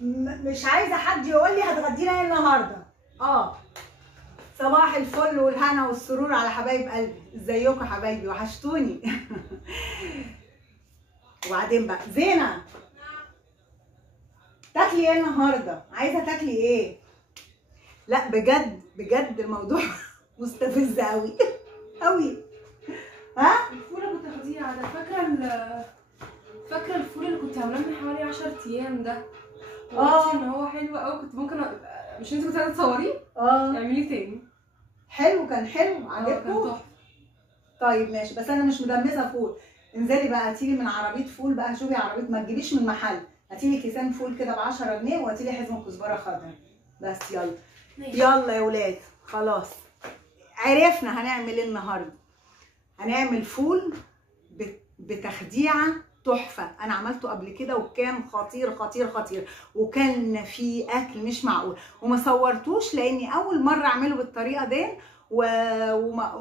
مش عايزه حد يقول لي هتغدينا ايه النهارده. صباح الفل والهنا والسرور على حبايب قلبي. ازيكم حبايبي؟ وحشتوني. وبعدين بقى زينه، تاكلي ايه النهارده؟ عايزه تاكلي ايه؟ لا بجد بجد الموضوع مستفز قوي قوي. ها؟ الفول ابو تخديع ده، فاكره الفول اللي كنت عاملاه من حوالي 10 ايام ده. ان هو حلو قوي، كنت ممكن مش انت كنت عايزه تصوريه؟ اعمليه تاني. حلو، كان حلو عجبكم؟ كان تحفه. طيب ماشي، بس انا مش مدمسه فول. انزلي بقى هاتيلي من عربيه فول بقى، شوفي عربيه، ما تجيبيش من محل، هاتيلي كيسان فول كده ب 10 جنيه وهاتيلي حزمه كزبره خضراء بس. يلا يلا يا ولاد، خلاص عرفنا هنعمل ايه النهارده. هنعمل فول بتخديعه تحفه. انا عملته قبل كده وكان خطير خطير خطير، وكان فيه اكل مش معقول، وما صورتوش لاني اول مره اعمله بالطريقه دي،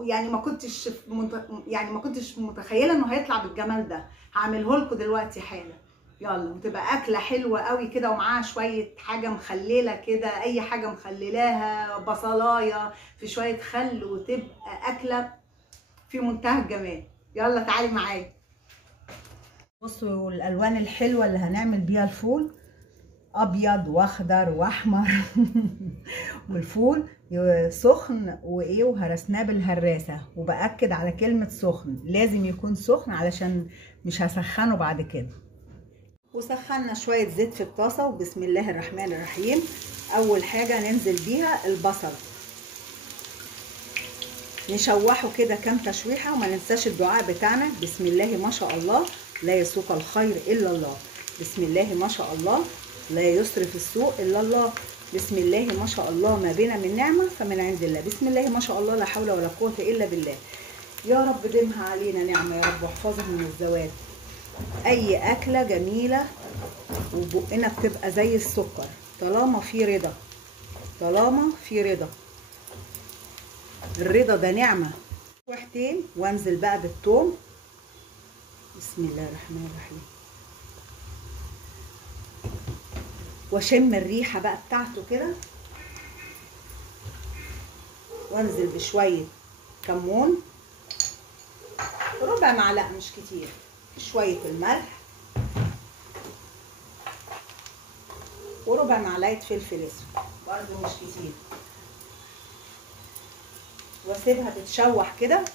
يعني ما كنتش متخيله انه هيطلع بالجمال ده. هعمله لكم دلوقتي حالا. يلا، وتبقى اكله حلوه قوي كده، ومعاها شويه حاجه مخلله كده، اي حاجه مخللاها، بصلايه في شويه خل، وتبقى اكله في منتهى الجمال. يلا تعالي معايا. بصوا الالوان الحلوه اللي هنعمل بيها الفول، ابيض واخضر واحمر. والفول سخن وايه، وهرسناه بالهراسه، وباكد على كلمه سخن، لازم يكون سخن علشان مش هسخنه بعد كده. وسخنا شويه زيت في الطاسه، وبسم الله الرحمن الرحيم. اول حاجه ننزل بيها البصل، نشوحه كده كام تشويحه، وما ننساش الدعاء بتاعنا، بسم الله ما شاء الله لا يسوق الخير الا الله، بسم الله ما شاء الله لا يصرف السوء الا الله، بسم الله ما شاء الله ما بنا من نعمه فمن عند الله، بسم الله ما شاء الله لا حول ولا قوه الا بالله. يا رب دمها علينا نعمه يا رب، واحفظها من الزوال. اي اكله جميله وبقنا بتبقى زي السكر طالما في رضا، طالما في رضا. الرضا ده نعمه. شويحتين وانزل بقى بالثوم، بسم الله الرحمن الرحيم، واشم الريحه بقى بتاعته كده، وانزل بشويه كمون، ربع معلقه مش كتير، شويه الملح، وربع معلقه فلفل اسود برضه مش كتير، واسيبها تتشوح كده.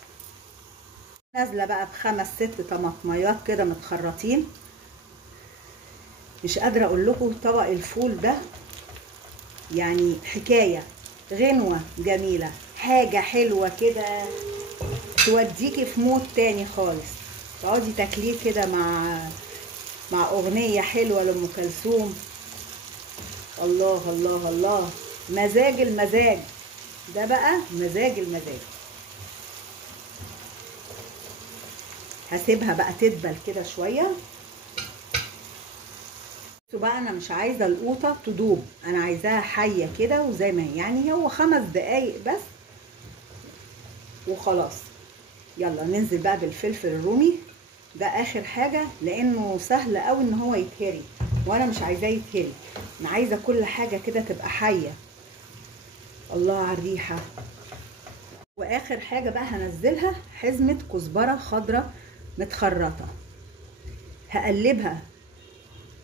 نازله بقى بخمس ست طماطميات كده متخرطين. مش قادره اقول لكم طبق الفول ده يعني حكايه، غنوه جميله، حاجه حلوه كده توديكي في مود تاني خالص، تقعدي تاكليه كده مع اغنيه حلوه لام كلثوم. الله الله الله، مزاج المزاج ده بقى، مزاج المزاج. هسيبها بقى تدبل كده شويه. بقى انا مش عايزه القوطه تدوب، انا عايزاها حيه كده وزي ما هي، يعني هو 5 دقايق بس وخلاص. يلا ننزل بقى بالفلفل الرومي، ده اخر حاجه لانه سهل قوي ان هو يتهري، وانا مش عايزاه يتهري، انا عايزه كل حاجه كده تبقى حيه. الله على الريحه. واخر حاجه بقى هنزلها حزمه كزبره خضراء متخرطه، هقلبها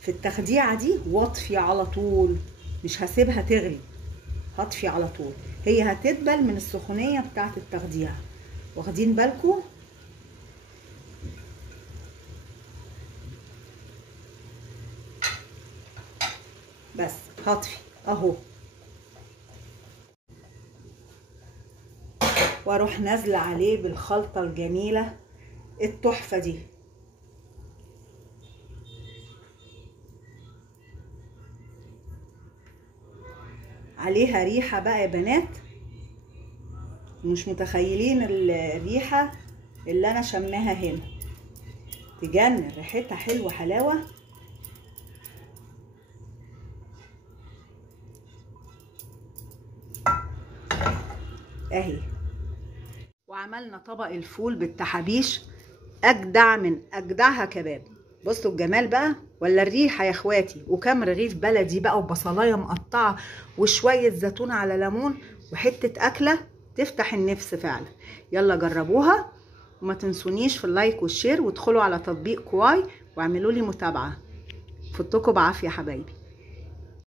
في التخديعه دي واطفي على طول، مش هسيبها تغلي، هطفي على طول، هي هتدبل من السخونيه بتاعه التخديعه، واخدين بالكم؟ بس هطفي اهو، واروح نازله عليه بالخلطه الجميله التحفه دي. عليها ريحه بقى يا بنات، مش متخيلين الريحه اللي انا شماها هنا، تجنن، ريحتها حلوه حلاوه. اهي. وعملنا طبق الفول بالتحابيش، اجدع من اجدعها كباب. بصوا الجمال بقى ولا الريحه يا اخواتي، وكام رغيف بلدي بقى وبصلايه مقطعه وشويه زيتون على ليمون وحته اكله تفتح النفس فعلا. يلا جربوها وما تنسونيش في اللايك والشير، وادخلوا على تطبيق كواي واعملوا لي متابعه. فوتكم بعافيه حبايبي.